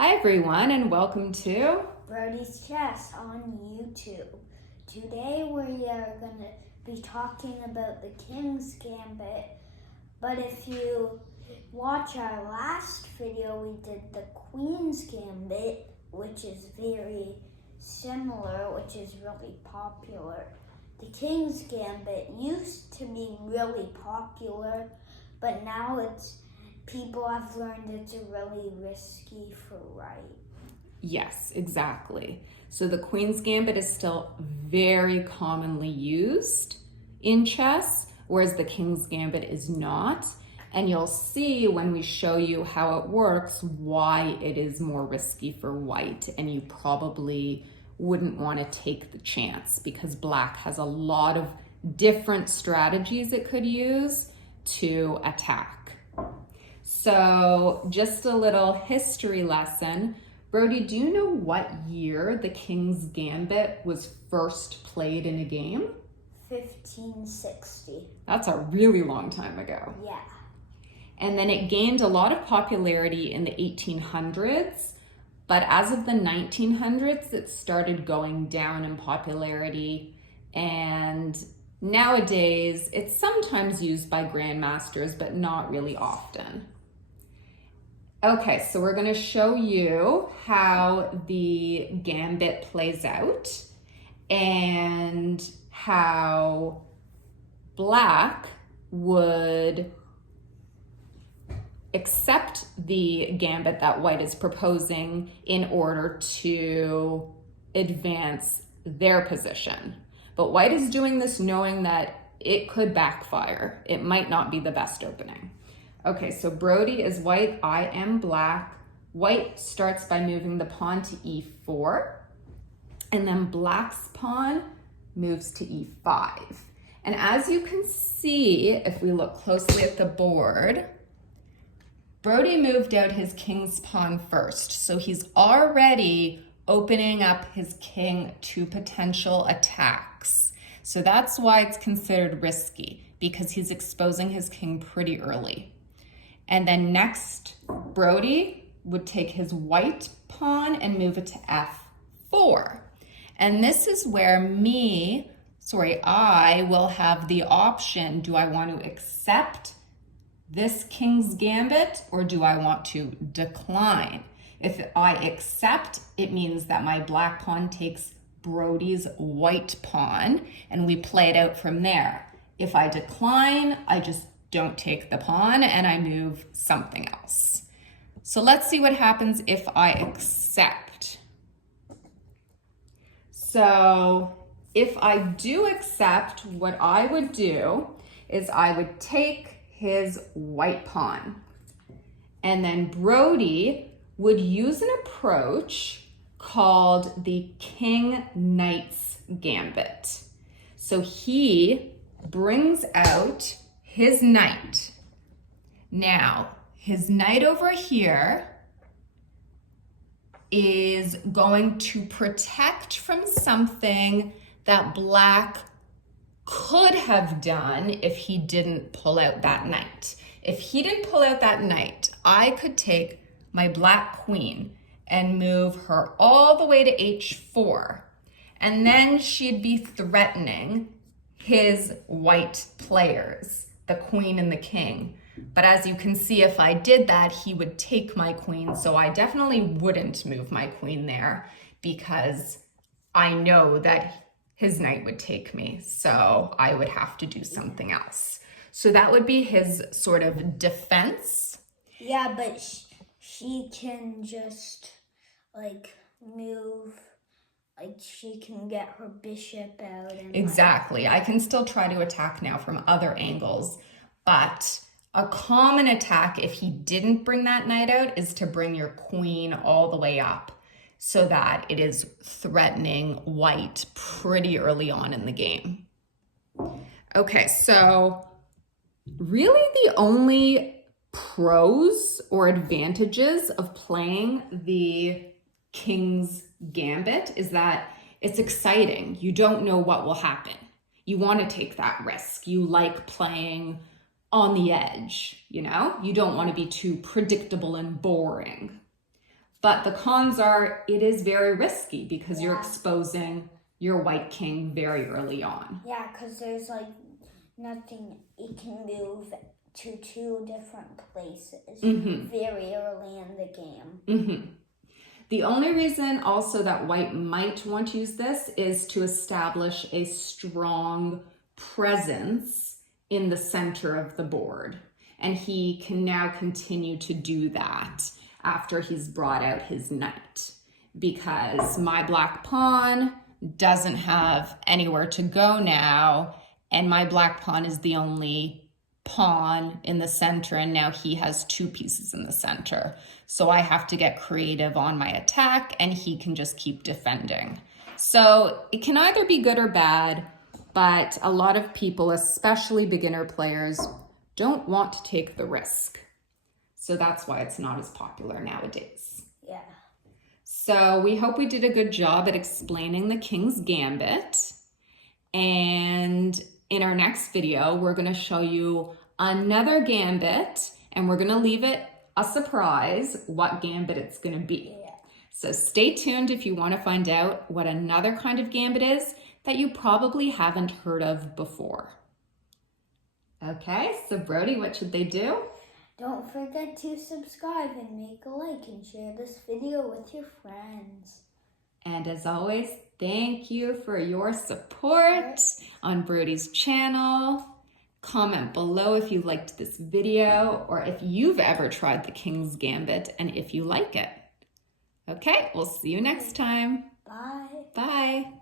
Hi everyone, and welcome to Brody's Chess on YouTube. Today we are going to be talking about the King's Gambit, but if you watch our last video, we did the Queen's Gambit, which is very similar, which is really popular. The King's Gambit used to be really popular, but now people have learned it's really risky for white. Yes, exactly. So the Queen's Gambit is still very commonly used in chess, whereas the King's Gambit is not. And you'll see when we show you how it works why it is more risky for white, and you probably wouldn't want to take the chance because black has a lot of different strategies it could use to attack. So just a little history lesson. Brody, do you know what year the King's Gambit was first played in a game? 1560. That's a really long time ago. Yeah. And then it gained a lot of popularity in the 1800s, but as of the 1900s, it started going down in popularity, and nowadays it's sometimes used by grandmasters, but not really often. Okay, so we're going to show you how the gambit plays out and how black would accept the gambit that white is proposing in order to advance their position. But white is doing this knowing that it could backfire. It might not be the best opening. Okay, so Brody is white, I am black. White starts by moving the pawn to e4, and then black's pawn moves to e5. And as you can see, if we look closely at the board, Brody moved out his king's pawn first, so he's already opening up his king to potential attacks. So that's why it's considered risky, because he's exposing his king pretty early. And then next, Brody would take his white pawn and move it to f4. And this is where I will have the option, do I want to accept this King's Gambit or do I want to decline? If I accept, it means that my black pawn takes Brody's white pawn and we play it out from there. If I decline, I just don't take the pawn and I move something else. So let's see what happens if I accept. So if I do accept, what I would do is I would take his white pawn, and then Brody would use an approach called the King Knight's Gambit. So he brings out his knight. Now, his knight over here is going to protect from something that black could have done if he didn't pull out that knight. If he didn't pull out that knight, I could take my black queen and move her all the way to h4. And then she'd be threatening his white players, the queen and the king. But as you can see, if I did that, he would take my queen. So I definitely wouldn't move my queen there because I know that his knight would take me. So I would have to do something else. So that would be his sort of defense. Yeah, but she can just move. She can get her bishop out. And exactly. I can still try to attack now from other angles, but a common attack if he didn't bring that knight out is to bring your queen all the way up so that it is threatening white pretty early on in the game. Okay, so really the only pros or advantages of playing the King's Gambit is that it's exciting. You don't know what will happen. You want to take that risk. You like playing on the edge, you know? You don't want to be too predictable and boring. But the cons are it is very risky because you're Yeah. exposing your white king very early on. Yeah, because there's like nothing, it can move to two different places very early in the game. The only reason also that white might want to use this is to establish a strong presence in the center of the board. And he can now continue to do that after he's brought out his knight, because my black pawn doesn't have anywhere to go now, and my black pawn is the only pawn in the center, and now he has two pieces in the center. So I have to get creative on my attack, and he can just keep defending. So it can either be good or bad, but a lot of people, especially beginner players, don't want to take the risk. So that's why it's not as popular nowadays. Yeah. So we hope we did a good job at explaining the King's Gambit. And in our next video, we're going to show you another gambit, and we're going to leave it a surprise what gambit it's going to be. Yeah. So stay tuned if you want to find out what another kind of gambit is that you probably haven't heard of before. Okay, so Brody, what should they do? Don't forget to subscribe and make a like and share this video with your friends. And as always, thank you for your support on Brody's channel. Comment below if you liked this video or if you've ever tried the King's Gambit and if you like it. Okay, we'll see you next time. Bye. Bye.